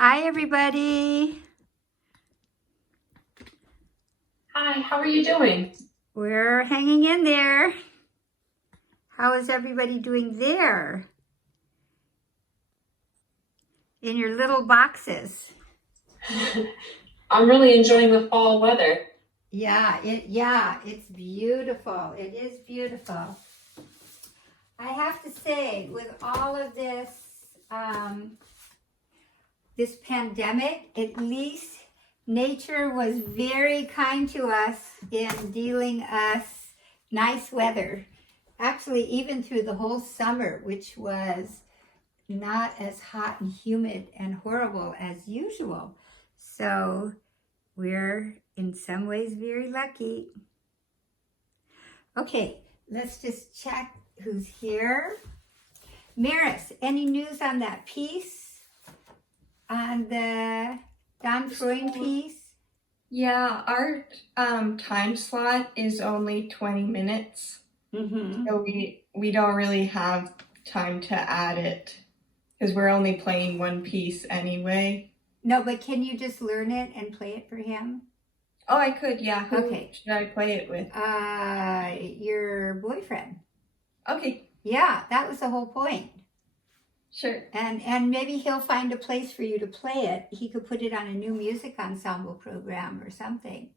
Hi, everybody. Hi, how are you doing? We're hanging in there. How is everybody doing there? In your little boxes. I'm really enjoying the fall weather. Yeah, it's beautiful. It is beautiful. I have to say, with all of this, this pandemic, at least nature was very kind to us in dealing us nice weather. Actually, even through the whole summer, which was not as hot and humid and horrible as usual. So we're in some ways very lucky. Okay, let's just check who's here. Maris, any news on that piece? On the Don Freund piece? Yeah, our time slot is only 20 minutes. So we don't really have time to add it because we're only playing one piece anyway. No, but can you just learn it and play it for him? Oh, I could, yeah. Who Okay. should I play it with? Your boyfriend. Okay. Yeah, that was the whole point. Sure. And maybe he'll find a place for you to play it. He could put it on a new music ensemble program or something.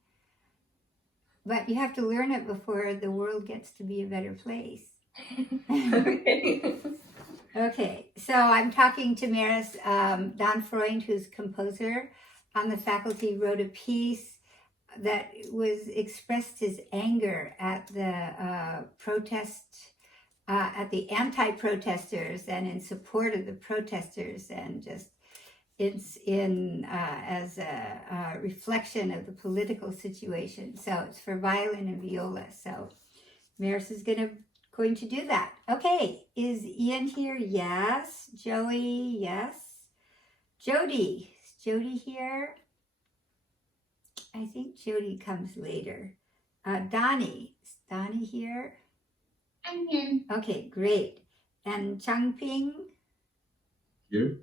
But you have to learn it before the world gets to be a better place. Okay. Okay, so I'm talking to Maris. Don Freund, who's composer on the faculty, wrote a piece that expressed his anger at the at the anti-protesters and in support of the protesters, and just it's in as a reflection of the political situation. So it's for violin and viola. So Maris is going to do that. Okay, is Ian here? Yes. Joey? Yes. Jody? Is Jody here? I think Jody comes later. Donnie? Is Donnie here? I'm here. Okay, great. And Changping? Here.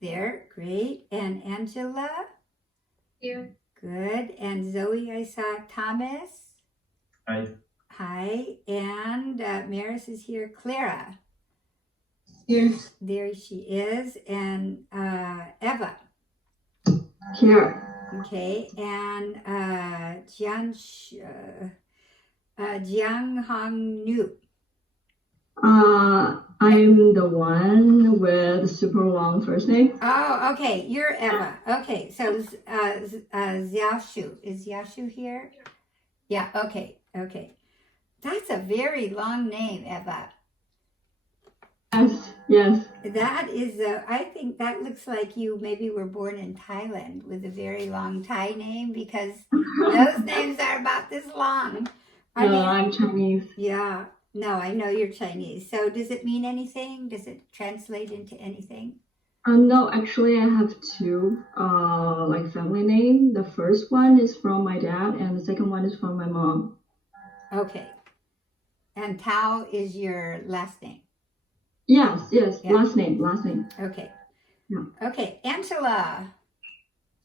There, great. And Angela? Here. Good. And Zoe, I saw Thomas. Hi. Hi. And Maris is here. Clara. Here. There she is. And Eva. Here. Okay. And Jiang Hong Nu. I'm the one with super long first name. Oh, okay. You're Eva. Okay. So Xiaoshu. Is Xiaoshu here? Yeah. Okay. Okay. That's a very long name, Eva. Yes. That is I think that looks like you maybe were born in Thailand with a very long Thai name, because those names are about this long. I'm Chinese. Yeah. No, I know you're Chinese. So does it mean anything? Does it translate into anything? No, actually, I have two family name. The first one is from my dad, and the second one is from my mom. Okay. And Tao is your last name? Yes. Yeah. Last name. Okay. Yeah. Okay, Angela.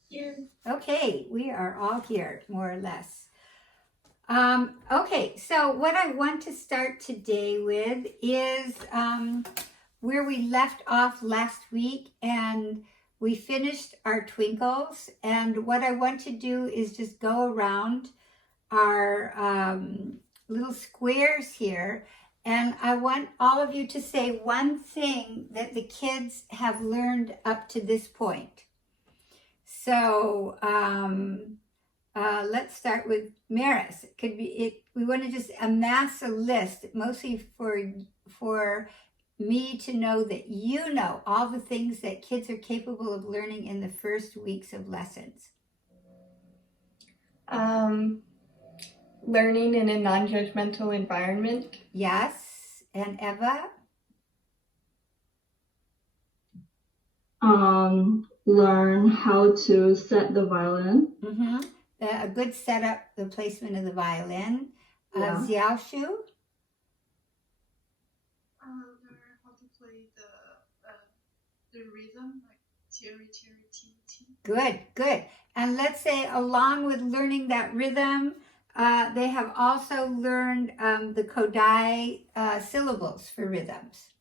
Here. Okay, we are all here, more or less. Okay, so what I want to start today with is where we left off last week, and we finished our twinkles. And what I want to do is just go around our little squares here, and I want all of you to say one thing that the kids have learned up to this point. So let's start with Maris. It could be we want to just amass a list, mostly for me to know that you know all the things that kids are capable of learning in the first weeks of lessons. Learning in a non-judgmental environment. Yes. And Eva? Learn how to set the violin. Mm-hmm. A good setup, the placement of the violin. Yeah. Xiaoshu? Learn how to play the rhythm, like teary, teary, teeth. Good, good. And let's say along with learning that rhythm, they have also learned the Kodai syllables for rhythms.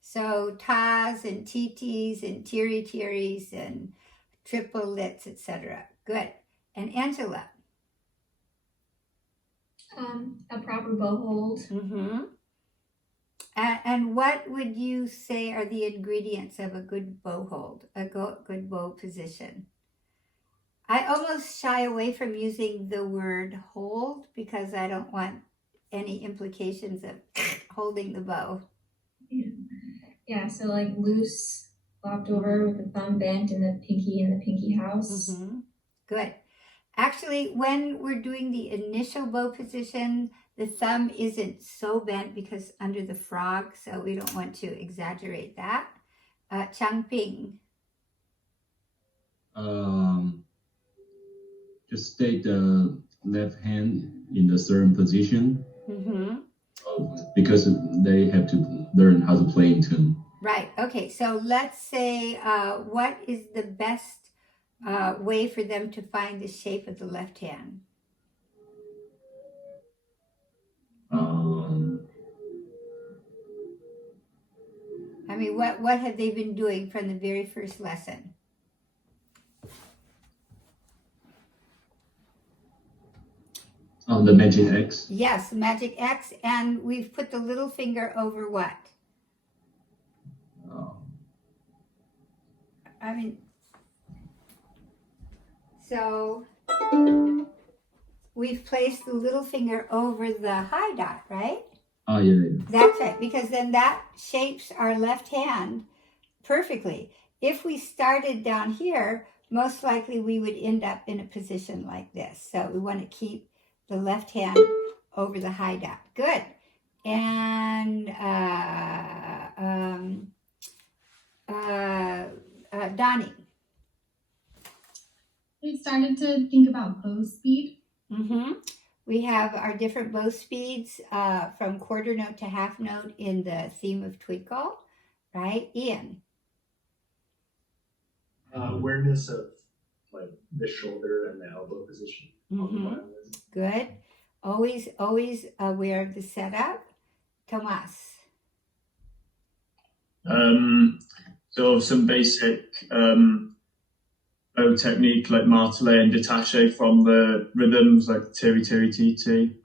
So tas and titis and tiri-tiris and triplets, etc. Good. And Angela? A proper bow hold. Mm-hmm. And what would you say are the ingredients of a good bow hold, a good bow position? I almost shy away from using the word hold because I don't want any implications of holding the bow. Yeah, so like loose, flopped over with the thumb bent and the pinky in the pinky house. Mm-hmm. Good. Actually, when we're doing the initial bow position, the thumb isn't so bent because under the frog, so we don't want to exaggerate that. Changping. Just take the left hand in the certain position. Mm-hmm. Because they have to learn how to play in tune. Right. Okay. So let's say, what is the best way for them to find the shape of the left hand? I mean, what have they been doing from the very first lesson? The magic X. Yes, magic X, and we've put the little finger over what? I mean, so we've placed the little finger over the high dot, right? Oh, yeah. That's right, because then that shapes our left hand perfectly. If we started down here, most likely we would end up in a position like this. So we want to keep the left hand over the high dot. Good. And Donnie. We started to think about bow speed. Mm-hmm. We have our different bow speeds from quarter note to half note in the theme of Twinkle, right? Ian. Awareness of like the shoulder and the elbow position on the violin. Good. Always aware of the setup. Tomas. Sort of some basic bow technique like martelé and détaché from the rhythms like tiri tiri ti.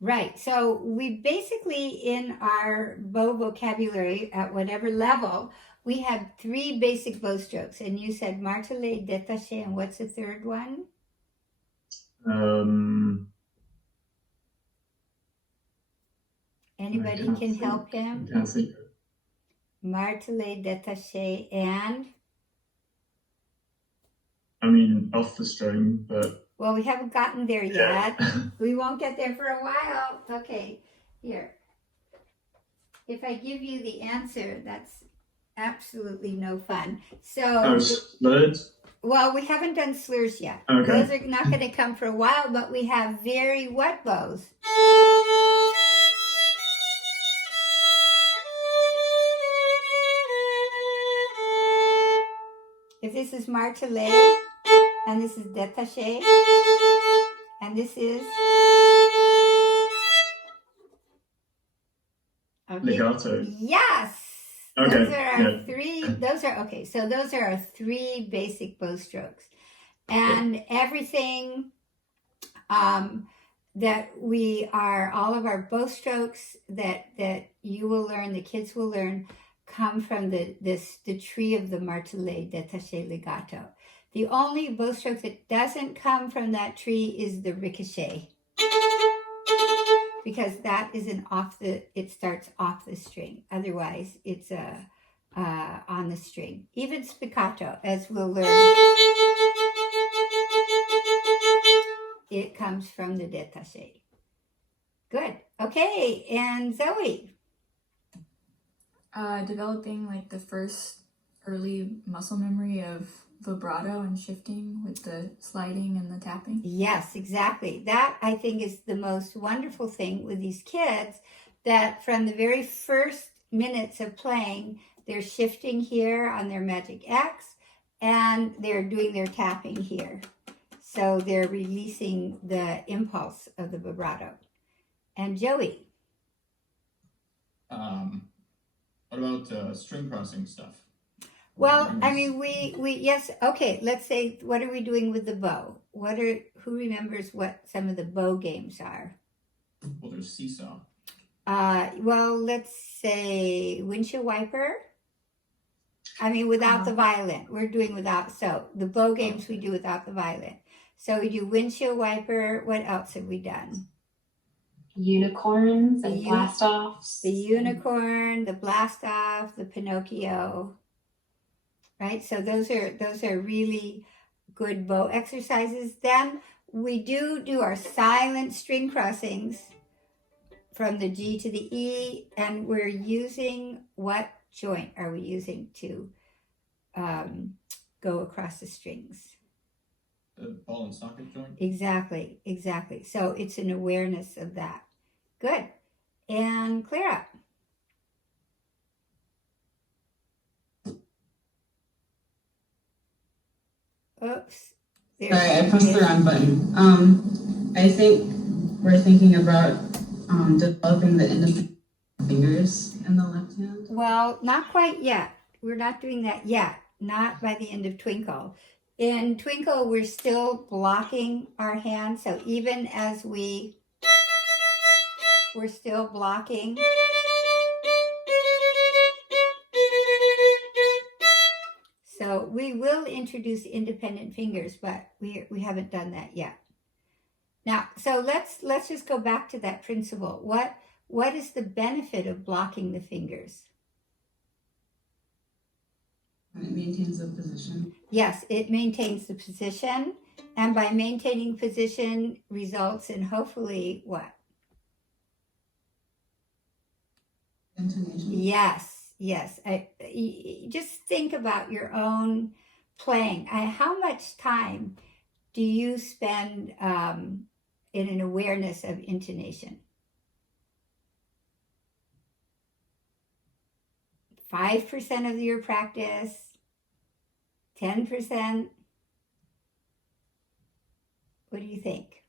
Right. So we basically, in our bow vocabulary at whatever level, we have 3 basic bow strokes. And you said martelé, détaché, and what's the third one? Anybody can help him? Martelé, détaché, and? I mean, off the string, but... Well, we haven't gotten there yet. We won't get there for a while. Okay, here. If I give you the answer, that's absolutely no fun. So, slurs? Well, we haven't done slurs yet. Okay. Those are not going to come for a while, but we have very what bows? If this is martelé, and this is détaché, and this is legato. Yes. Okay. Those are our 3. Those are okay. So those are our 3 basic bow strokes, and everything that we are, all of our bow strokes that you will learn, the kids will learn, come from the tree of the martelé, détaché, legato. The only bow stroke that doesn't come from that tree is the ricochet, because that is it starts off the string. Otherwise, it's on the string. Even spiccato, as we'll learn, it comes from the détaché. Good. Okay, and Zoe. Developing like the first early muscle memory of vibrato and shifting with the sliding and the tapping. Yes, exactly. That, I think, is the most wonderful thing with these kids, that from the very first minutes of playing, they're shifting here on their magic X, and they're doing their tapping here. So they're releasing the impulse of the vibrato. And Joey? What about string crossing stuff? Well, I mean, we yes, okay, let's say, what are we doing with the bow? Who remembers what some of the bow games are? Well, there's seesaw. Well, let's say windshield wiper. I mean, without the violin. We're doing without, so the bow games we do without the violin. So we do windshield wiper. What else have we done? Unicorns and blast offs. The unicorn, the blast off, the Pinocchio. Right? So those are really good bow exercises. Then we do our silent string crossings from the G to the E, and we're using, what joint are we using to go across the strings? The ball and socket joint? Exactly. So it's an awareness of that. Good. And Clara. Oops. Sorry, I pressed the wrong button. I think we're thinking about developing the independent fingers in the left hand. Well, not quite yet. We're not doing that yet. Not by the end of Twinkle. In Twinkle, we're still blocking our hand. So even as we're still blocking. So we will introduce independent fingers, but we haven't done that yet. Now, so let's just go back to that principle. What is the benefit of blocking the fingers? It maintains the position. Yes, it maintains the position, and by maintaining position results in hopefully what? Intonation. Yes. Just think about your own playing. How much time do you spend in an awareness of intonation? 5% of your practice? 10%? What do you think?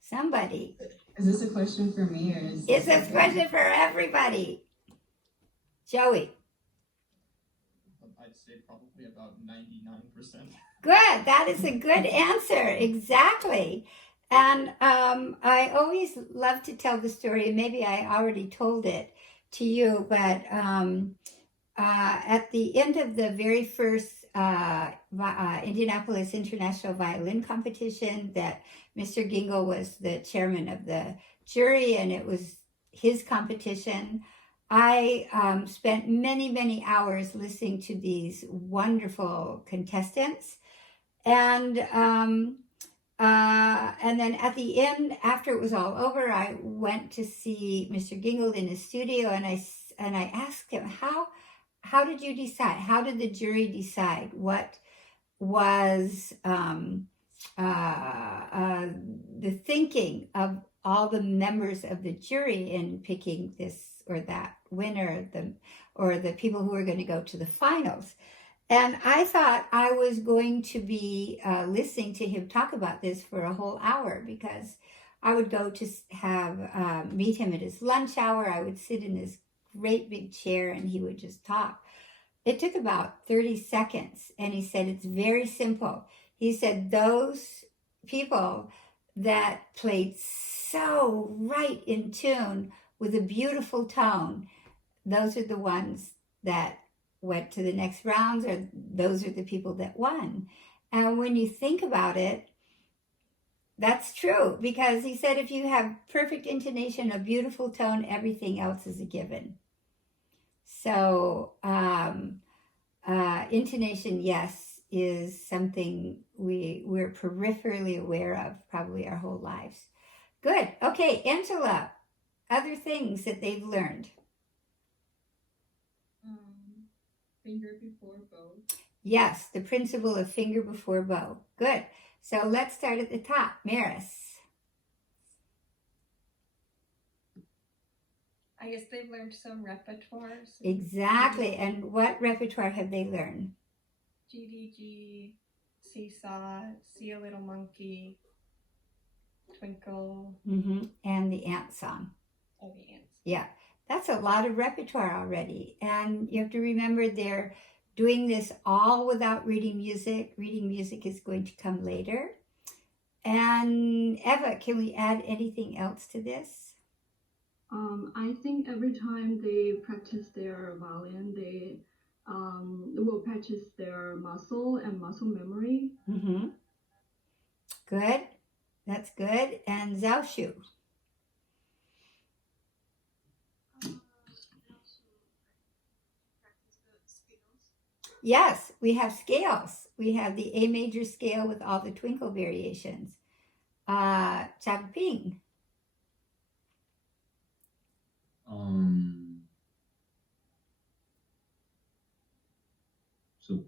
Somebody. Is this a question for me or is It's a question for everybody. Joey. I'd say probably about 99%. Good. That is a good answer. Exactly. And I always love to tell the story. Maybe I already told it to you, but at the end of the very first Indianapolis International Violin Competition, that Mr. Gingle was the chairman of the jury, and it was his competition. I spent many hours listening to these wonderful contestants, and then at the end, after it was all over, I went to see Mr. Gingle in his studio, and I asked him, how did you decide? How did the jury decide what was the thinking of all the members of the jury in picking this or that winner, or the people who were going to go to the finals? And I thought I was going to be listening to him talk about this for a whole hour, because I would go to have meet him at his lunch hour. I would sit in his great big chair and he would just talk. It took about 30 seconds, and he said, it's very simple. He said, those people that played so right in tune with a beautiful tone, those are the ones that went to the next rounds, or those are the people that won. And when you think about it, that's true, because he said if you have perfect intonation, a beautiful tone, everything else is a given. So intonation, yes, is something we're peripherally aware of probably our whole lives. Good. Okay, Angela, other things that they've learned. Finger before bow. Yes, the principle of finger before bow. Good. So let's start at the top. Maris. I guess they've learned some repertoires. Exactly. And what repertoire have they learned? GDG, Seesaw, See a Little Monkey, Twinkle. And the ant song. Oh, the ants. Yeah, that's a lot of repertoire already. And you have to remember they're doing this all without reading music. Reading music is going to come later. And Eva, can we add anything else to this? I think every time they practice their violin, they will practice their muscle and muscle memory. Good. That's good. And Xiaoshu? Yes, we have scales. We have the A major scale with all the twinkle variations. Chang Ping. So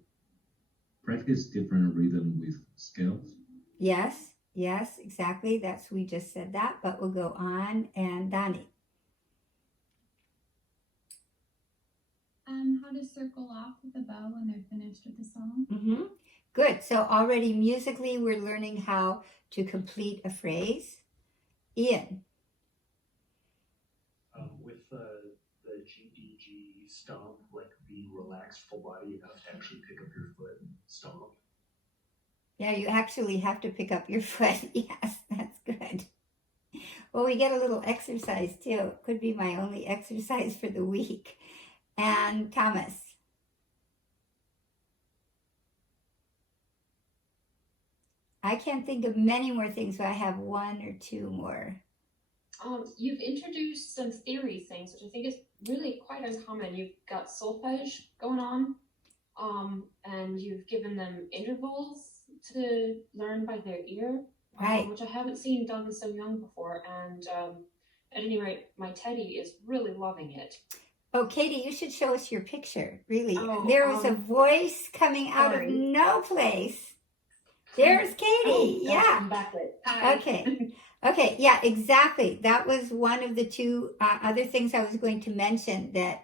practice different rhythm with scales. Yes, exactly. We just said that, but we'll go on. And Dani. How to circle off with a bow when they're finished with the song. Good. So already musically, we're learning how to complete a phrase. Ian. With the GDG stomp, like the relaxed full body, you have to actually pick up your foot and stomp. Yeah, you actually have to pick up your foot. Yes, that's good. Well, we get a little exercise too. Could be my only exercise for the week. And Thomas. I can't think of many more things, but I have one or two more. You've introduced some theory things, which I think is really quite uncommon. You've got solfege going on, and you've given them intervals to learn by their ear, Right. Which I haven't seen done so young before. And at any rate, my Teddy is really loving it. Oh, Katie, you should show us your picture. Really, Oh, there was a voice coming out of no place. There's Katie. Yeah. Okay. Yeah, exactly. That was one of the two other things I was going to mention, that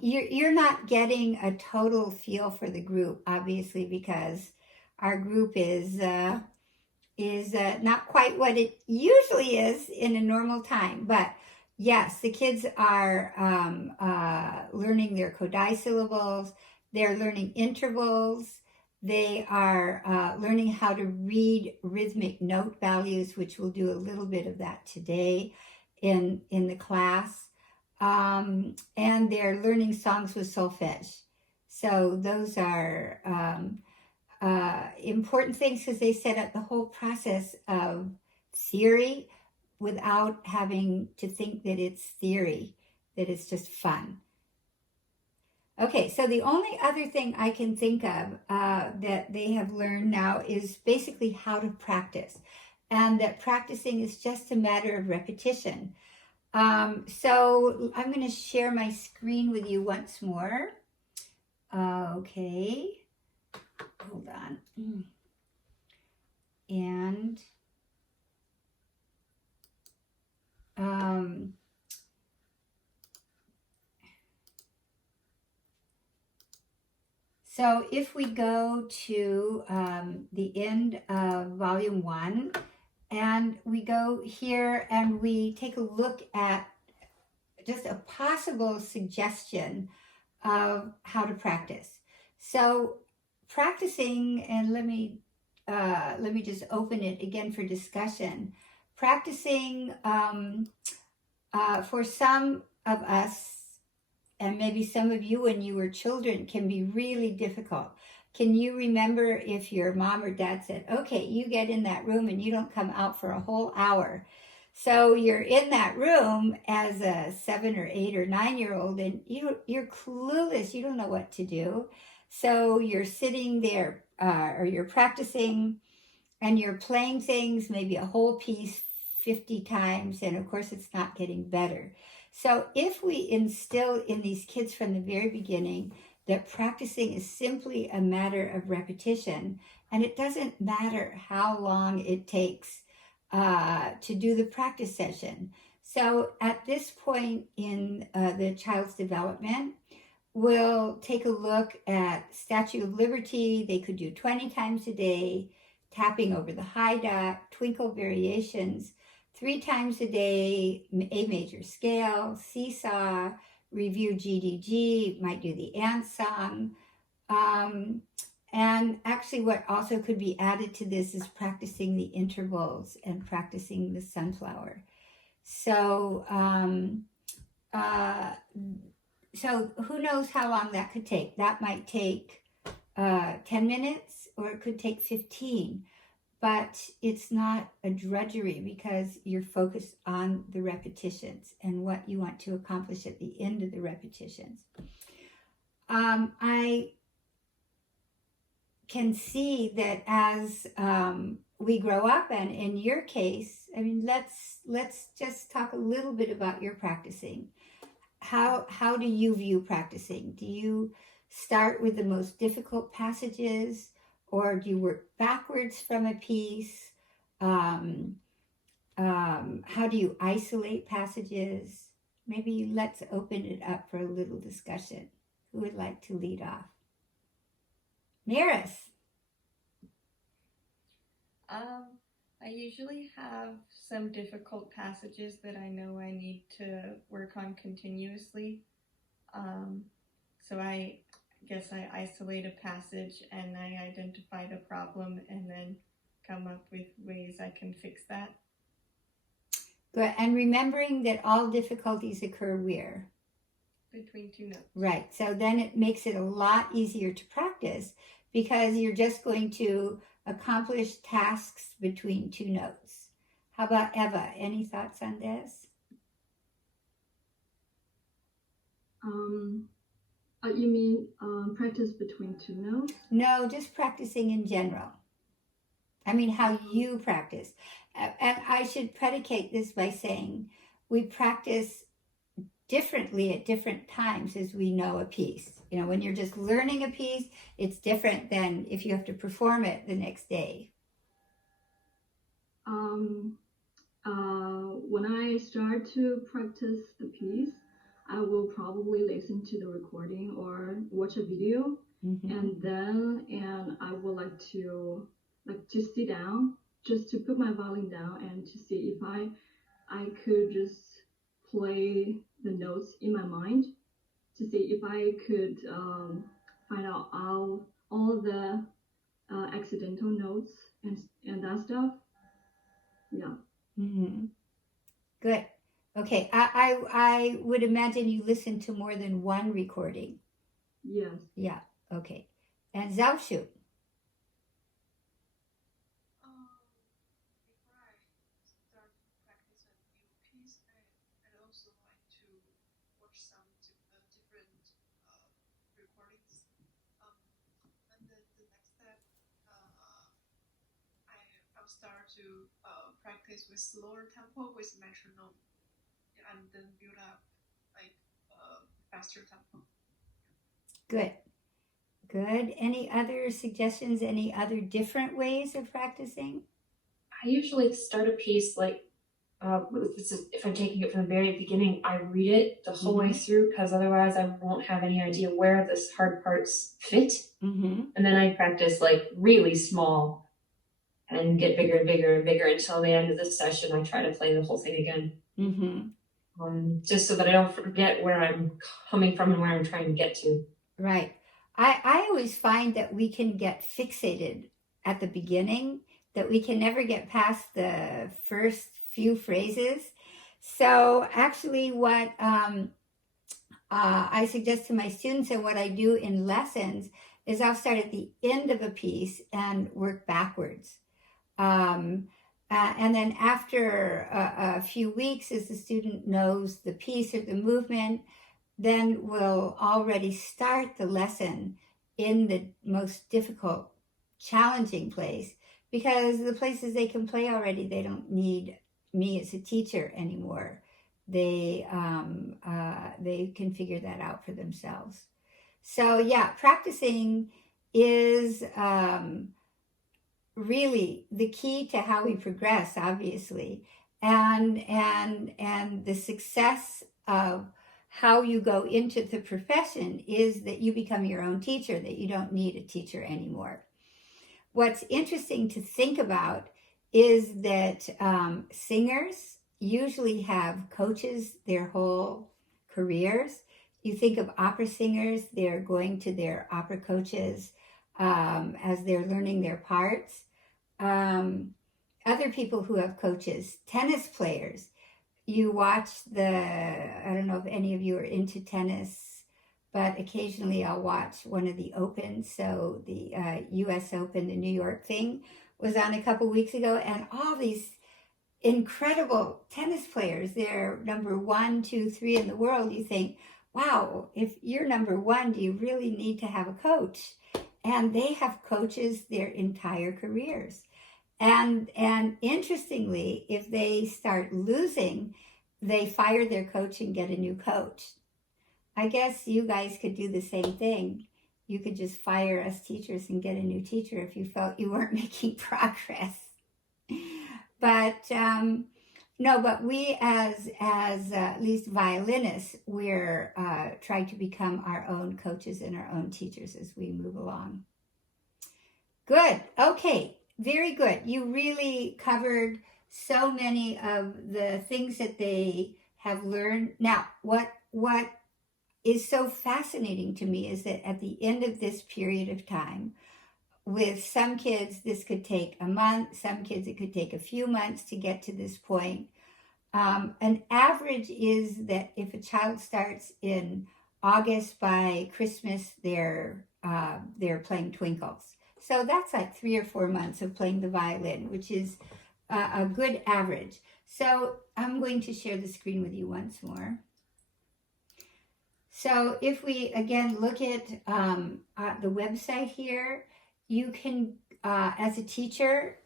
you're not getting a total feel for the group, obviously, because our group is not quite what it usually is in a normal time. But yes, the kids are learning their Kodai syllables. They're learning intervals. They are learning how to read rhythmic note values, which we'll do a little bit of that today in the class. And they're learning songs with solfege. So those are important things, because they set up the whole process of theory without having to think that it's theory, that it's just fun. Okay, so the only other thing I can think of that they have learned now is basically how to practice, and that practicing is just a matter of repetition. So I'm going to share my screen with you once more. Okay, hold on. And so if we go to the end of volume 1, and we go here and we take a look at just a possible suggestion of how to practice. So practicing, and let me just open it again for discussion. Practicing for some of us, and maybe some of you when you were children, can be really difficult. Can you remember if your mom or dad said, okay, you get in that room and you don't come out for a whole hour? So you're in that room as a 7 or 8 or 9-year-old, and you're clueless. You don't know what to do. So you're sitting there or you're practicing, and you're playing things, maybe a whole piece 50 times, and of course it's not getting better. So if we instill in these kids from the very beginning that practicing is simply a matter of repetition, and it doesn't matter how long it takes to do the practice session. So at this point in the child's development, we'll take a look at Statue of Liberty. They could do 20 times a day, tapping over the high dot, Twinkle Variations, 3 times a day, A major scale, seesaw, review GDG, might do the ant song. And actually what also could be added to this is practicing the intervals and practicing the sunflower. So, so who knows how long that could take? That might take 10 minutes or it could take 15, but it's not a drudgery because you're focused on the repetitions and what you want to accomplish at the end of the repetitions. I can see that as we grow up, and in your case, I mean, let's just talk a little bit about your practicing. How do you view practicing? Do you start with the most difficult passages, or do you work backwards from a piece? How do you isolate passages? Maybe let's open it up for a little discussion. Who would like to lead off? Maris. I usually have some difficult passages that I know I need to work on continuously. So I guess I isolate a passage and I identify the problem and then come up with ways I can fix that. Good. And remembering that all difficulties occur where? Between 2 notes. Right. So then it makes it a lot easier to practice because you're just going to accomplish tasks between 2 notes. How about Eva? Any thoughts on this? You mean practice between 2 notes? No, just practicing in general. I mean, how you practice. And I should predicate this by saying we practice differently at different times as we know a piece. You know, when you're just learning a piece, it's different than if you have to perform it the next day. When I start to practice the piece, I will probably listen to the recording or watch a video, and I would like to sit down, just to put my violin down and to see if I could just play the notes in my mind, to see if I could find out all the accidental notes and that stuff. Yeah. Mm-hmm. Good. Okay. I would imagine you listen to more than one recording. Yes. Yeah. Okay. And Zhaoshu. Before I start to practice a new piece, I'd also like to watch some different recordings. And then the next step, I'll start to practice with slower tempo with metronome, and then build up like faster tempo. Good. Good. Any other suggestions? Any other different ways of practicing? I usually start a piece like, if I'm taking it from the very beginning, I read it the whole way through, because otherwise I won't have any idea where this hard parts fit. And then I practice like really small and get bigger and bigger and bigger until the end of the session. I try to play the whole thing again. Just so that I don't forget where I'm coming from and where I'm trying to get to. Right. I always find that we can get fixated at the beginning, that we can never get past the first few phrases. So actually what I suggest to my students and what I do in lessons is I'll start at the end of a piece and work backwards. And then after a few weeks, as the student knows the piece or the movement, then we'll already start the lesson in the most difficult, challenging place, because the places they can play already, they don't need me as a teacher anymore. They can figure that out for themselves. So yeah, practicing is really the key to how we progress, obviously. and the success of how you go into the profession is that you become your own teacher, that you don't need a teacher anymore. What's interesting to think about is that singers usually have coaches their whole careers. You think of opera singers, they're going to their opera coaches as they're learning their parts. Other people who have coaches, tennis players. You watch I don't know if any of you are into tennis, but occasionally I'll watch one of the Opens. So the US Open, the New York thing was on a couple weeks ago, and all these incredible tennis players, they're number 1, 2, 3 in the world. You think, wow, if you're number 1, do you really need to have a coach? And they have coaches their entire careers. And interestingly, if they start losing, they fire their coach and get a new coach. I guess you guys could do the same thing. You could just fire us teachers and get a new teacher if you felt you weren't making progress. But no, but we as at least violinists, we're trying to become our own coaches and our own teachers as we move along. Good. Okay. Very good. You really covered so many of the things that they have learned. Now, what is so fascinating to me is that at the end of this period of time, with some kids, this could take a month. Some kids, it could take a few months to get to this point. An average is that if a child starts in August, by Christmas, they're playing Twinkles. So that's like 3 or 4 months of playing the violin, which is a good average. So I'm going to share the screen with you once more. So if we again look at the website here, you can, as a teacher,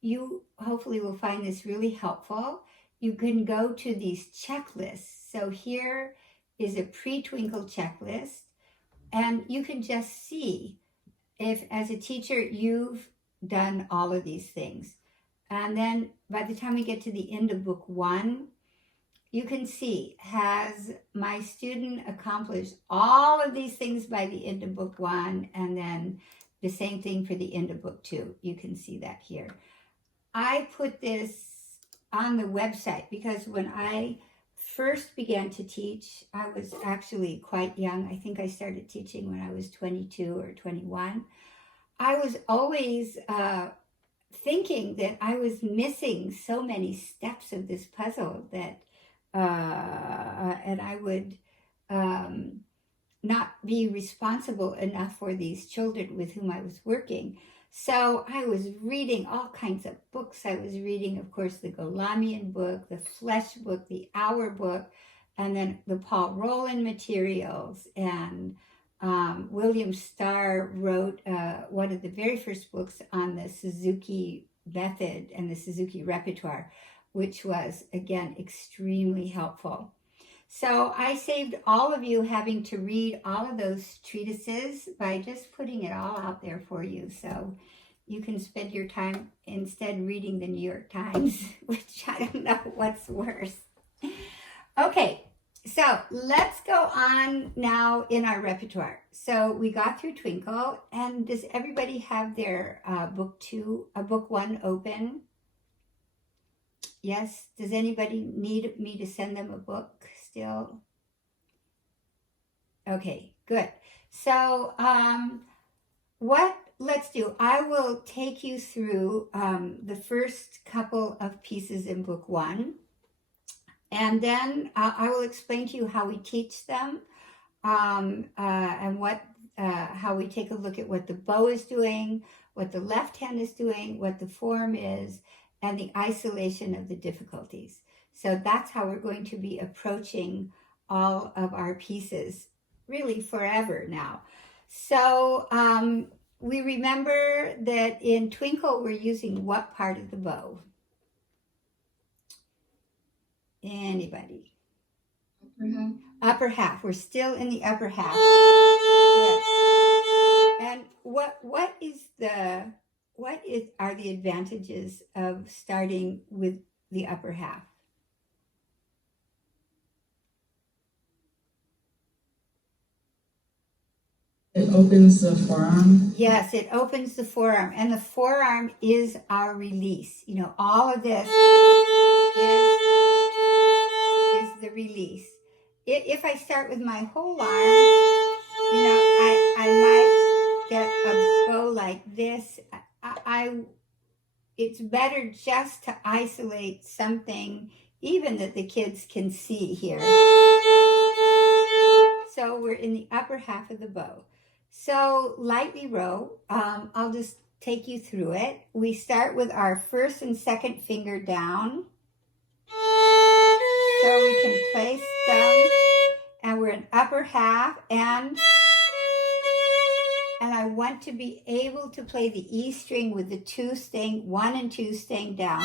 you hopefully will find this really helpful. You can go to these checklists. So here is a pre-Twinkle checklist, and you can just see if, as a teacher, you've done all of these things. And then by the time we get to the end of book 1, you can see, has my student accomplished all of these things by the end of book 1? And then the same thing for the end of book 2. You can see that here. I put this on the website because when I first began to teach, I was actually quite young. I think I started teaching when I was 22 or 21. I was always thinking that I was missing so many steps of this puzzle that, and I would not be responsible enough for these children with whom I was working. So I was reading all kinds of books. I was reading, of course, the Golamian book, the Flesh book, the Hour book, and then the Paul Roland materials. And William Starr wrote one of the very first books on the Suzuki method and the Suzuki repertoire, which was, again, extremely helpful. So I saved all of you having to read all of those treatises by just putting it all out there for you. So you can spend your time instead reading the New York Times, which I don't know what's worse. Okay, so let's go on now in our repertoire. So we got through Twinkle, and does everybody have their book 1 open? Yes. Does anybody need me to send them a book still? Okay, good. So what let's do, I will take you through the first couple of pieces in book 1. And then I will explain to you how we teach them and how we take a look at what the bow is doing, what the left hand is doing, what the form is, and the isolation of the difficulties. So that's how we're going to be approaching all of our pieces, really forever now. So we remember that in Twinkle, we're using what part of the bow? Anybody? Upper half. Upper half. We're still in the upper half. Good. And what are the advantages of starting with the upper half. It opens the forearm. Yes, it opens the forearm, and the forearm is our release. You know, all of this is the release. If I start with my whole arm, you know, I might get a bow like this. It's better just to isolate something, even that the kids can see here. So we're in the upper half of the bow. So lightly row, I'll just take you through it. We start with our first and second finger down. So we can place them, and we're in upper half, and I want to be able to play the E string with the 2 staying, 1 and 2 staying down.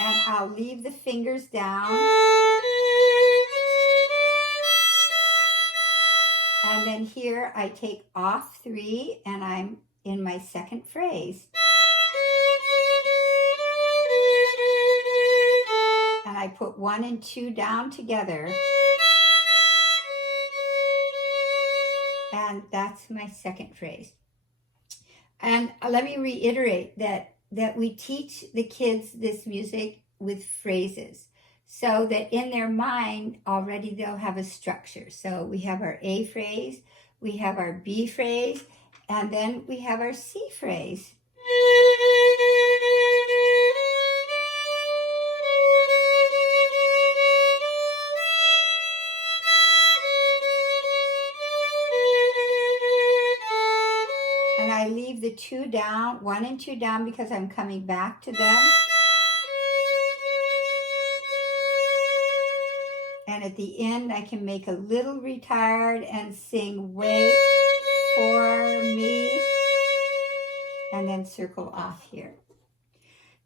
And I'll leave the fingers down. And then here I take off 3 and I'm in my second phrase. And I put 1 and 2 down together. And that's my second phrase. And let me reiterate that we teach the kids this music with phrases, so that in their mind already they'll have a structure. So we have our A phrase, we have our B phrase, and then we have our C phrase. And I leave the 2 down, 1 and 2 down, because I'm coming back to them. And at the end, I can make a little retired and sing "Wait for Me," and then circle off here.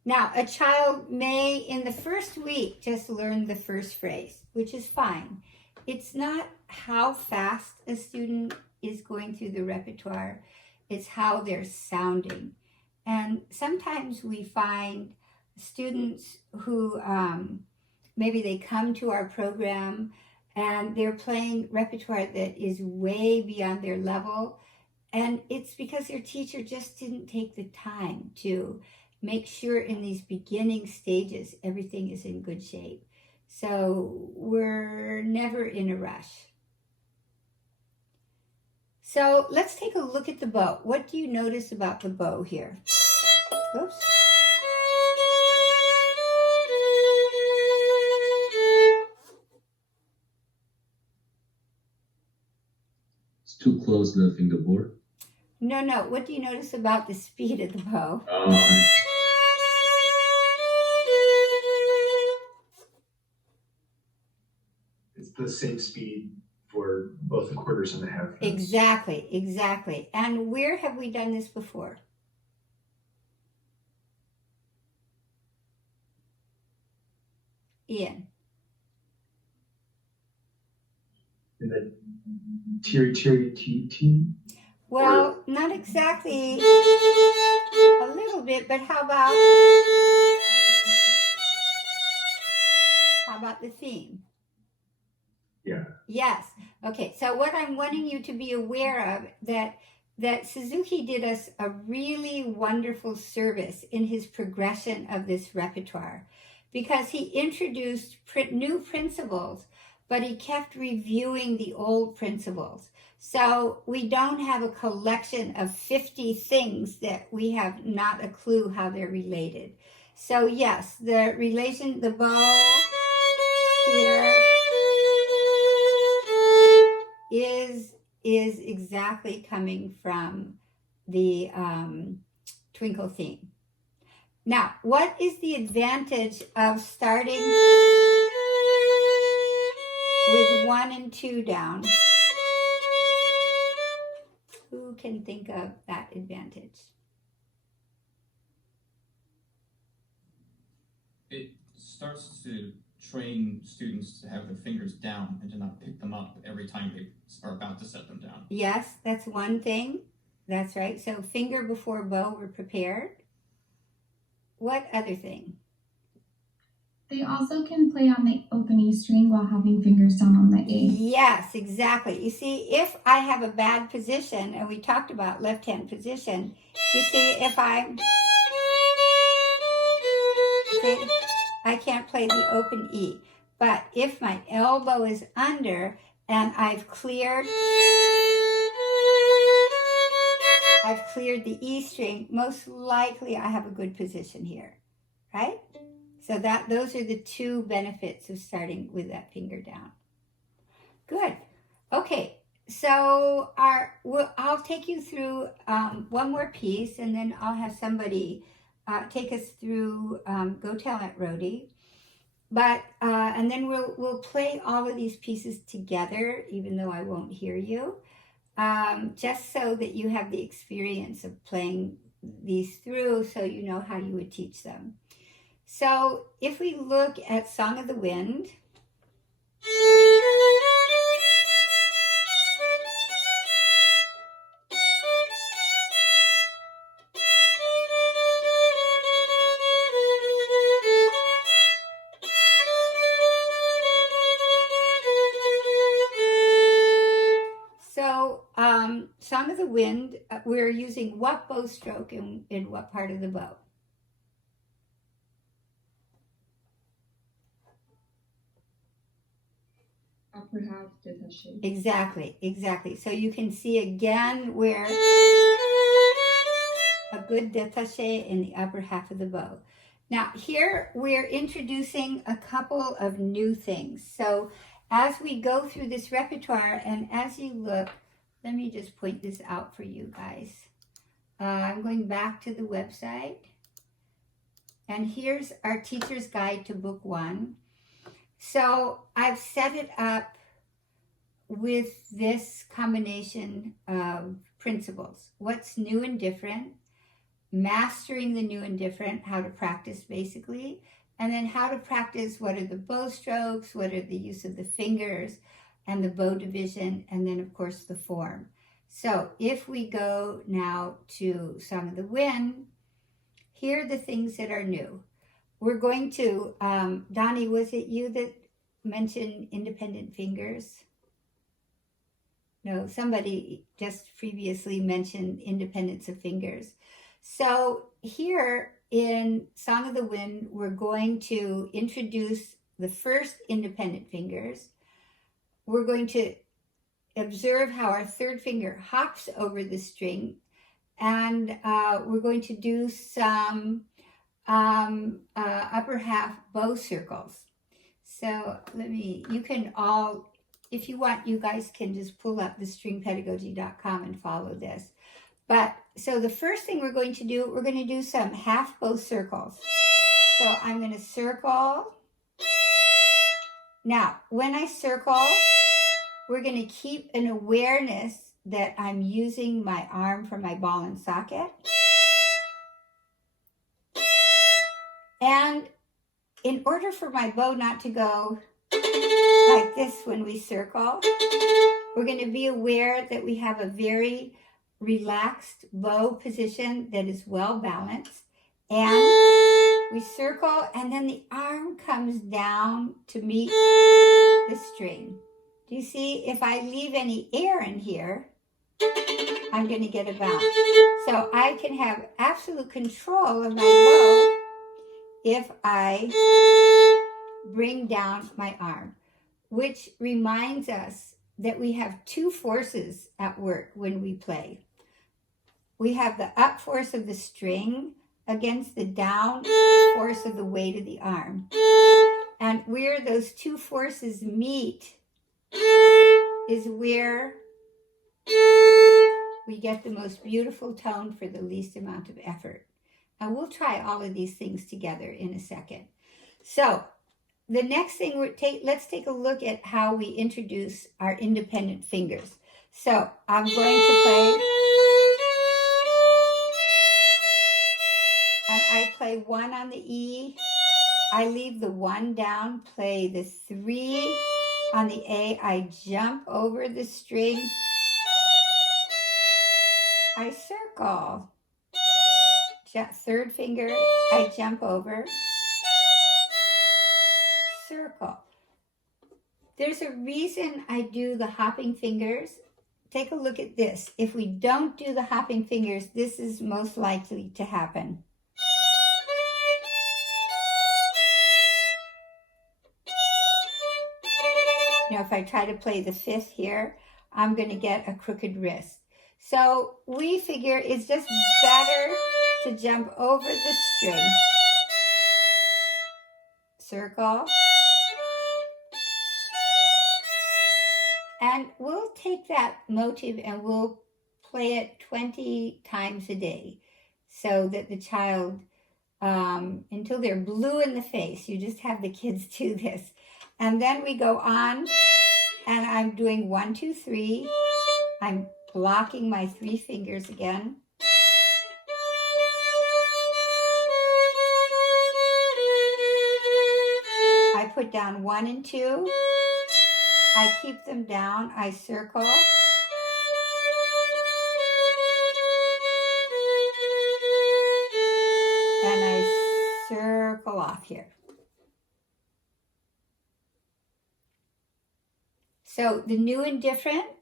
Now, a child may, in the first week, just learn the first phrase, which is fine. It's not how fast a student is going through the repertoire, it's how they're sounding. And sometimes we find students who maybe they come to our program and they're playing repertoire that is way beyond their level. And it's because their teacher just didn't take the time to make sure in these beginning stages everything is in good shape. So we're never in a rush. So let's take a look at the bow. What do you notice about the bow here? Oops. It's too close to the fingerboard. No. What do you notice about the speed of the bow? It's the same speed for both the quarters and the half notes. Exactly. And where have we done this before? Ian. In the T. Well, not exactly. A little bit, but how about the theme? Yeah. Yes. Okay. So what I'm wanting you to be aware of that Suzuki did us a really wonderful service in his progression of this repertoire, because he introduced new principles, but he kept reviewing the old principles. So we don't have a collection of 50 things that we have not a clue how they're related. So yes, the relation, the bow here is exactly coming from the Twinkle theme. Now, what is the advantage of starting with 1 and 2 down? Who can think of that advantage? It starts to train students to have their fingers down and to not pick them up every time they are about to set them down. Yes, that's one thing. That's right. So finger before bow, we're prepared. What other thing? They also can play on the open E string while having fingers down on the A. Yes, exactly. You see, if I have a bad position, and we talked about left-hand position, you see, if I can't play the open E. But if my elbow is under and I've cleared the E string, most likely I have a good position here, right? So those are the two benefits of starting with that finger down. Good. Okay, so I'll take you through one more piece, and then I'll have somebody take us through Go Tell Aunt Rhody. But and then we'll play all of these pieces together, even though I won't hear you, just so that you have the experience of playing these through, so you know how you would teach them. So if we look at Song of the Wind, Song of the Wind, we're using what bow stroke in what part of the bow? Upper half détaché. Exactly. So you can see again where a good détaché in the upper half of the bow. Now here we're introducing a couple of new things. So as we go through this repertoire and as you look, let me just point this out for you guys. I'm going back to the website. And here's our teacher's guide to book 1. So I've set it up with this combination of principles. What's new and different, mastering the new and different, how to practice basically, and then how to practice what are the bow strokes, what are the use of the fingers, and the bow division, and then of course the form. So if we go now to Song of the Wind, here are the things that are new. We're going to, Donnie, was it you that mentioned independent fingers? No, somebody just previously mentioned independence of fingers. So here in Song of the Wind, we're going to introduce the first independent fingers. We're going to observe how our third finger hops over the string, and we're going to do some upper half bow circles. So you can all, if you want, you guys can just pull up the stringpedagogy.com and follow this. But so the first thing we're going to do some half bow circles. So I'm going to circle. Now, when I circle, we're going to keep an awareness that I'm using my arm for my ball and socket. And in order for my bow not to go like this when we circle, we're going to be aware that we have a very relaxed bow position that is well balanced. And we circle, and then the arm comes down to meet the string. Do you see? If I leave any air in here, I'm going to get a bounce. So I can have absolute control of my bow if I bring down my arm, which reminds us that we have two forces at work when we play. We have the up force of the string against the down force of the weight of the arm. And where those two forces meet is where we get the most beautiful tone for the least amount of effort. And we'll try all of these things together in a second. So the next thing, let's take a look at how we introduce our independent fingers. So I'm going to play, and I play 1 on the E, I leave the 1 down, play the 3 on the A, I jump over the string, I circle. Third finger, I jump over, circle. There's a reason I do the hopping fingers. Take a look at this. If we don't do the hopping fingers, this is most likely to happen. You know, if I try to play the 5th here, I'm going to get a crooked wrist. So we figure it's just better to jump over the string, circle, and we'll take that motive and we'll play it 20 times a day so that the child, until they're blue in the face, you just have the kids do this. And then we go on and I'm doing 1, 2, 3. I'm blocking my 3 fingers again. I put down 1 and 2. I keep them down. I circle. And I circle off here. So the new and different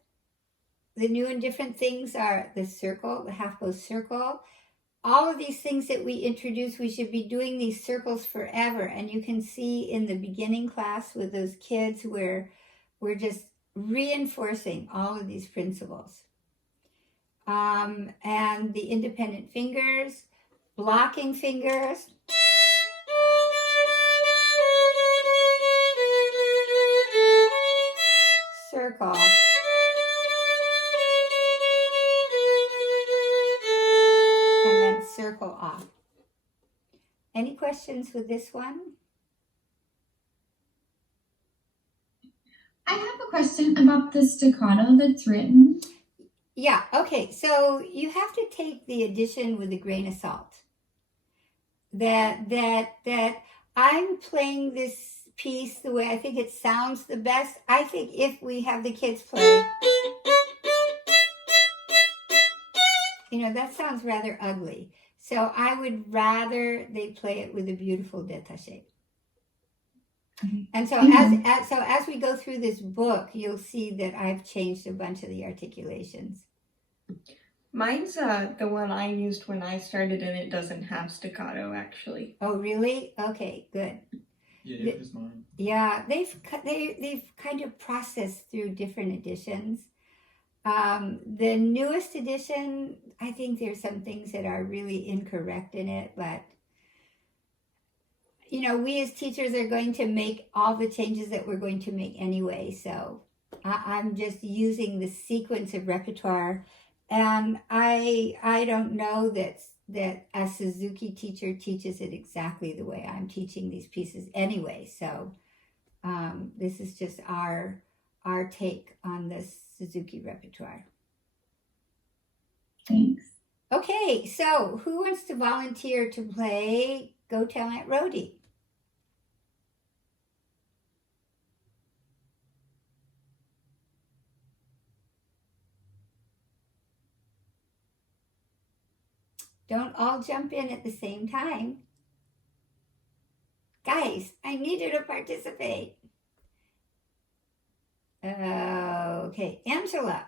things are the circle, the half bow circle. All of these things that we introduce, we should be doing these circles forever. And you can see in the beginning class with those kids where we're just reinforcing all of these principles. And the independent fingers, blocking fingers. Circle. And then circle off. Any questions with this one? I have a question about the staccato that's written. Yeah, okay, so you have to take the addition with a grain of salt. That I'm playing this piece the way I think it sounds the best. I think if we have the kids play, you know, that sounds rather ugly. So I would rather they play it with a beautiful détaché. And so as we go through this book, you'll see that I've changed a bunch of the articulations. Mine's the one I used when I started, and it doesn't have staccato actually. Oh, really? Okay, good. Yeah, it was mine. Yeah, they've kind of processed through different editions. The newest edition, I think there's some things that are really incorrect in it, but you know, we as teachers are going to make all the changes that we're going to make anyway. So I'm just using the sequence of repertoire, and I don't know that a Suzuki teacher teaches it exactly the way I'm teaching these pieces anyway. So this is just our take on this Suzuki repertoire. Thanks. Okay, so who wants to volunteer to play Go Tell Aunt Rhody? Don't all jump in at the same time. Guys, I need you to participate. Okay, Angela.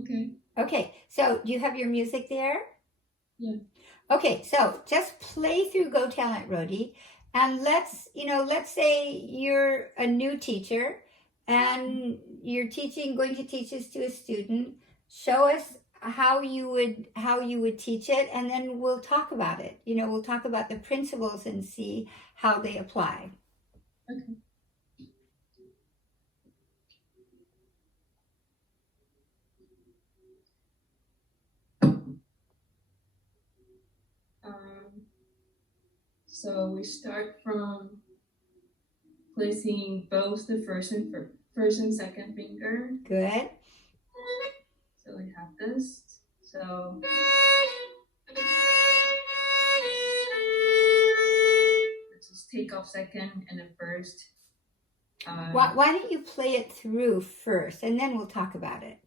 Okay. Okay, so do you have your music there? Yeah. Okay, so just play through Go Tell Aunt Rhody, and let's say you're a new teacher and you're going to teach this to a student. Show us how you would teach it, and then we'll talk about it. You know, we'll talk about the principles and see how they apply. Okay. So we start from placing both the first and second finger. Good. So we have this. So let's just take off second and then first. Why don't you play it through first, and then we'll talk about it.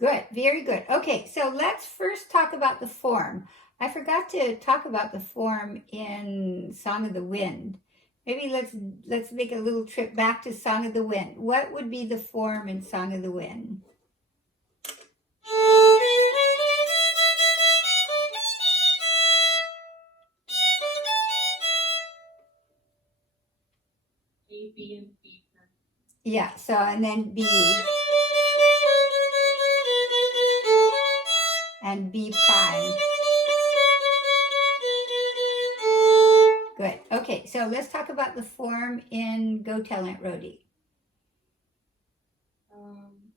Good, very good. Okay, so let's first talk about the form. I forgot to talk about the form in Song of the Wind. Maybe let's make a little trip back to Song of the Wind. What would be the form in Song of the Wind? A, B, and B. Yeah, so and then B. And B prime. Good. Okay, so let's talk about the form in Go Tell Aunt Rhody.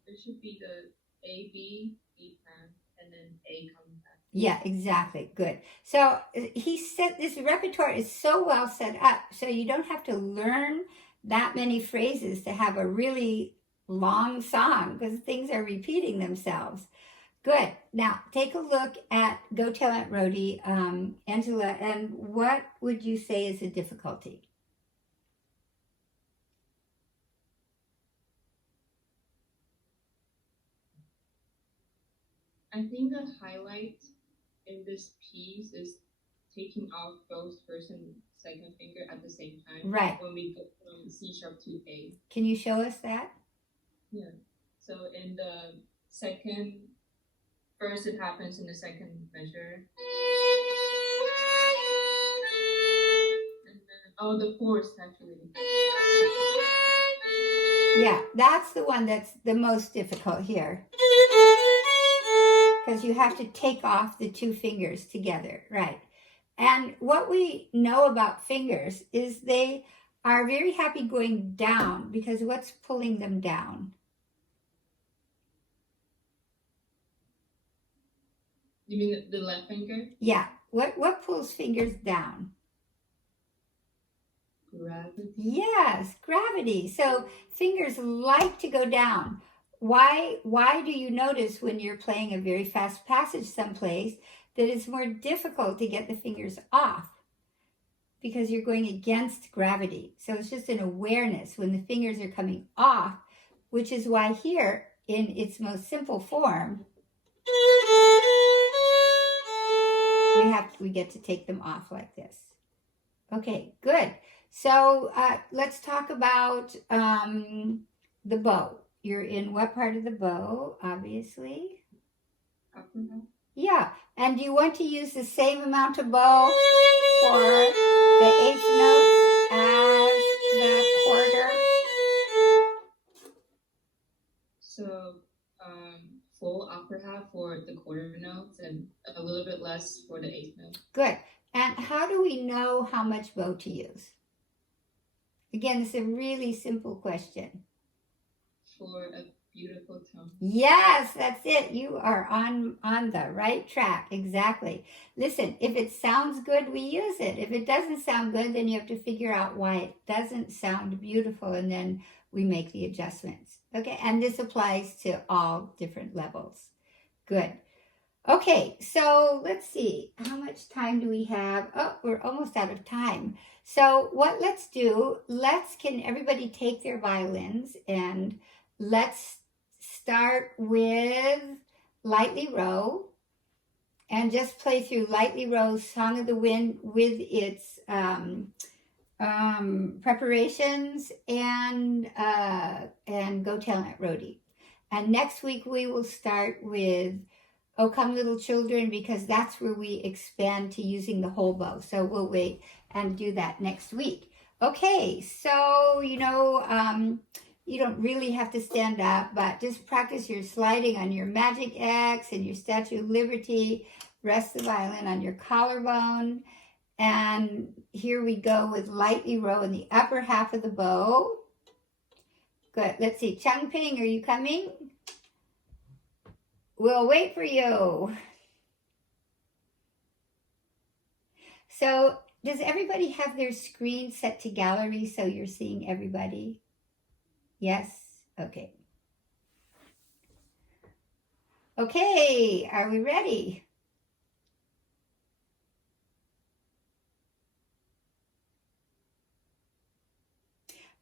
It should be the A, B, B prime, and then A comes back. Yeah, exactly. Good. So he said this repertoire is so well set up, so you don't have to learn that many phrases to have a really long song because things are repeating themselves. Good. Now, take a look at Go Tell Aunt Rhody, Angela, and what would you say is a difficulty? I think the highlight in this piece is taking off both first and second finger at the same time. Right. When we go from C sharp to A. Can you show us that? Yeah. So in the second, first it happens in the second measure. And then, the fourth actually. Yeah, that's the one that's the most difficult here. Because you have to take off the two fingers together, right? And what we know about fingers is they are very happy going down because what's pulling them down? You mean the left finger? Yeah. What pulls fingers down? Gravity. Yes, gravity. So fingers like to go down. Why do you notice when you're playing a very fast passage someplace that it's more difficult to get the fingers off? Because you're going against gravity. So it's just an awareness when the fingers are coming off, which is why here in its most simple form, we get to take them off like this. Okay, good. So let's talk about the bow. You're in what part of the bow, obviously? Upper half. Yeah, and do you want to use the same amount of bow for the eighth note as the quarter? So full upper half for the quarter notes and a little bit less for the eighth note. Good. And how do we know how much bow to use? Again, it's a really simple question. For a beautiful tone. Yes, that's it. You are on the right track. Exactly. Listen, if it sounds good, we use it. If it doesn't sound good, then you have to figure out why it doesn't sound beautiful, and then we make the adjustments. Okay, and this applies to all different levels. Good. Okay, so let's see. How much time do we have? Oh, we're almost out of time. So let's do, can everybody take their violins and let's start with Lightly Row and just play through Lightly Row's Song of the Wind with its preparations and Go Tell Aunt Rhody. And next week we will start with Oh, Come Little Children, because that's where we expand to using the whole bow. So we'll wait and do that next week. Okay, so, you don't really have to stand up, but just practice your sliding on your Magic X and your Statue of Liberty. Rest the violin on your collarbone. And here we go with lightly row in the upper half of the bow. Good. Let's see. Changping, are you coming? We'll wait for you. So, does everybody have their screen set to gallery so you're seeing everybody? Yes? Okay. Okay, are we ready?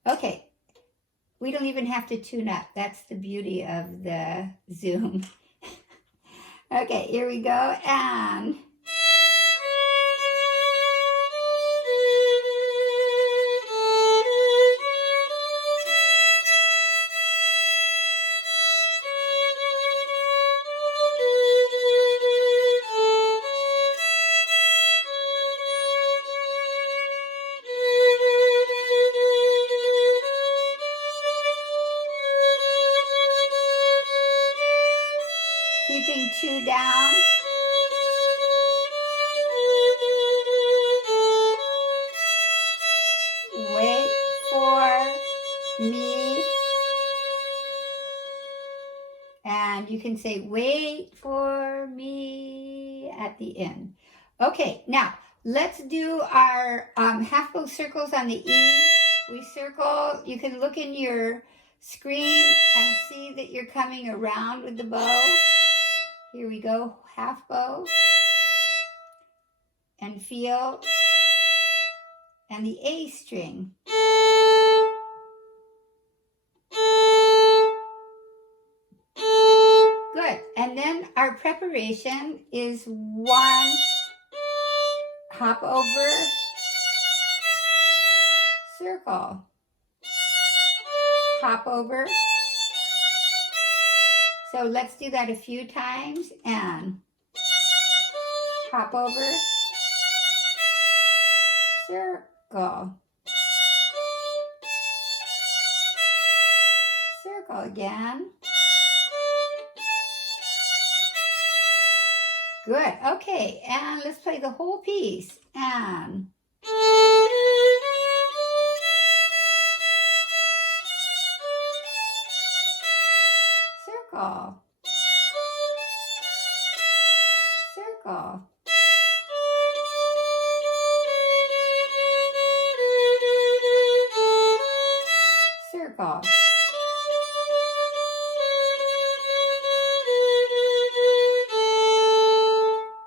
Okay, we don't even have to tune up. That's the beauty of the Zoom. Okay, here we go, and... keeping 2 down. Wait for me. And you can say, wait for me at the end. Okay, now let's do our half bow circles on the E. We circle. You can look in your screen and see that you're coming around with the bow. Here we go, half bow. And feel. And the A string. Good. And then our preparation is 1 hop over, circle, hop over. So let's do that a few times, and hop over, circle, circle again. Good. Okay, and let's play the whole piece. And circle, circle, circle.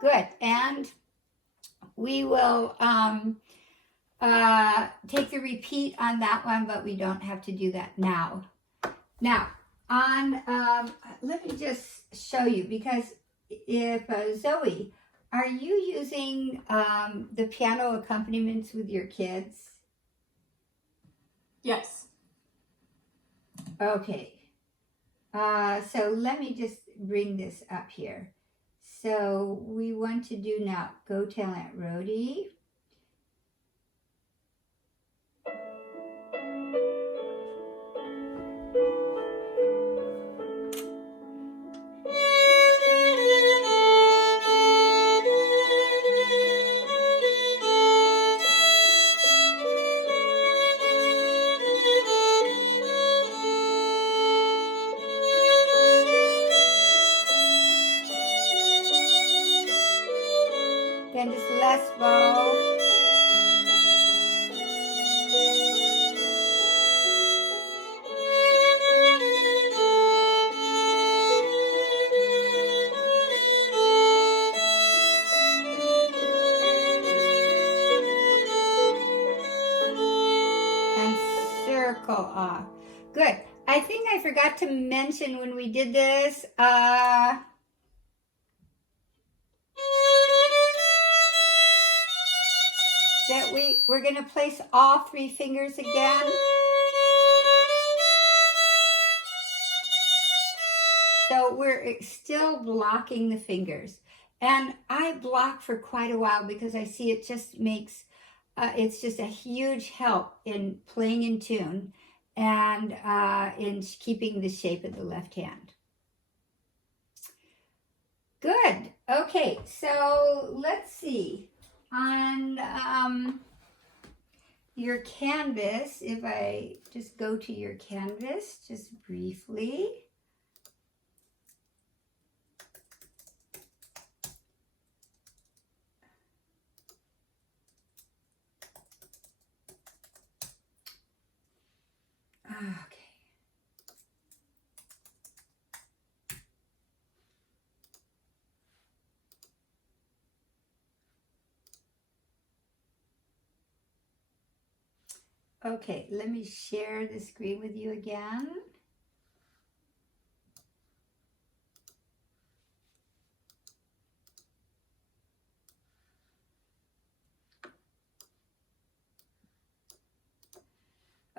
Good, and we will take the repeat on that one, but we don't have to do that now. Now, on let me just show you, because if Zoe, are you using the piano accompaniments with your kids? Yes. Okay. So let me just bring this up here. So we want to do now, go tell Aunt Rhody. Then just less bow. And circle off. Good. I think I forgot to mention when we did this, that we're going to place all 3 fingers again. So we're still blocking the fingers. And I block for quite a while because I see it just makes, it's just a huge help in playing in tune and in keeping the shape of the left hand. Good. Okay, so let's see. On your canvas, if I just go to your canvas just briefly. Okay. Okay, let me share the screen with you again.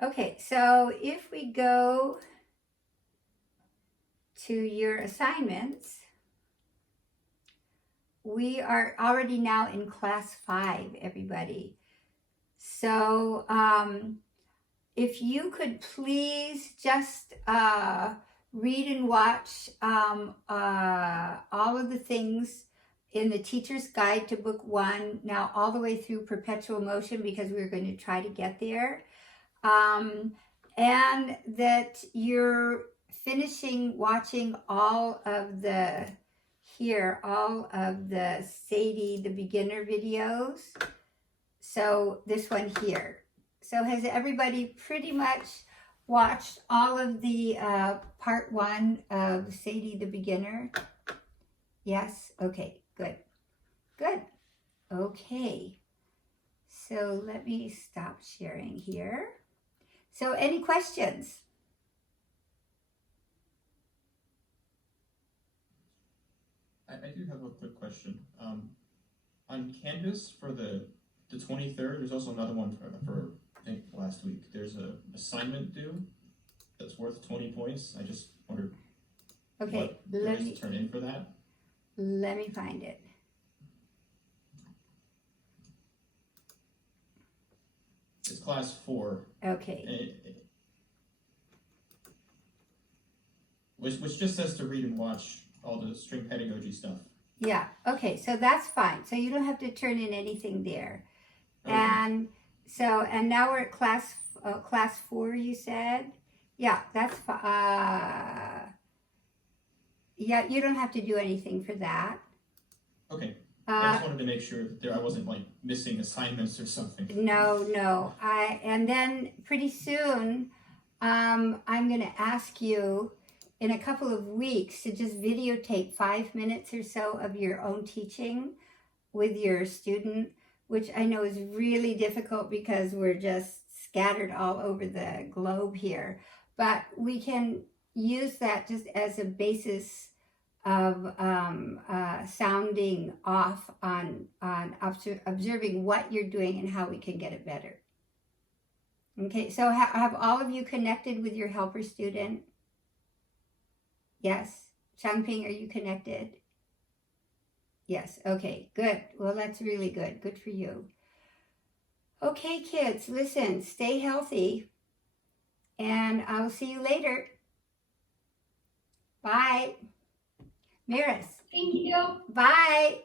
Okay, so if we go to your assignments, we are already now in class 5, everybody. So if you could please just read and watch all of the things in the Teacher's Guide to Book 1, now all the way through Perpetual Motion, because we're going to try to get there. And that you're finishing watching all of the Sadie the beginner videos. So this one here. So has everybody pretty much watched all of the part 1 of Sadie the beginner? Yes? Okay, good. Good. Okay. So let me stop sharing here. So any questions? I do have a quick question. On Canvas for the 23rd, there's also another one for I think last week. There's a assignment due that's worth 20 points. I just wondered what there is to turn in for that. Let me find it. It's class 4. Okay. Which just says to read and watch all the string pedagogy stuff. Yeah, okay, so that's fine. So you don't have to turn in anything there. Okay. And now we're at class 4, you said? Yeah, that's yeah, you don't have to do anything for that. Okay. I just wanted to make sure that I wasn't like missing assignments or something. No. And then pretty soon, I'm going to ask you in a couple of weeks to just videotape 5 minutes or so of your own teaching with your student, which I know is really difficult because we're just scattered all over the globe here. But we can use that just as a basis of sounding off on observing what you're doing and how we can get it better. Okay, so have all of you connected with your helper student? Yes. Changping, are you connected? Yes. Okay, good. Well, that's really good. Good for you. Okay, kids, listen, stay healthy, and I'll see you later. Bye. Maris. Thank you. Bye.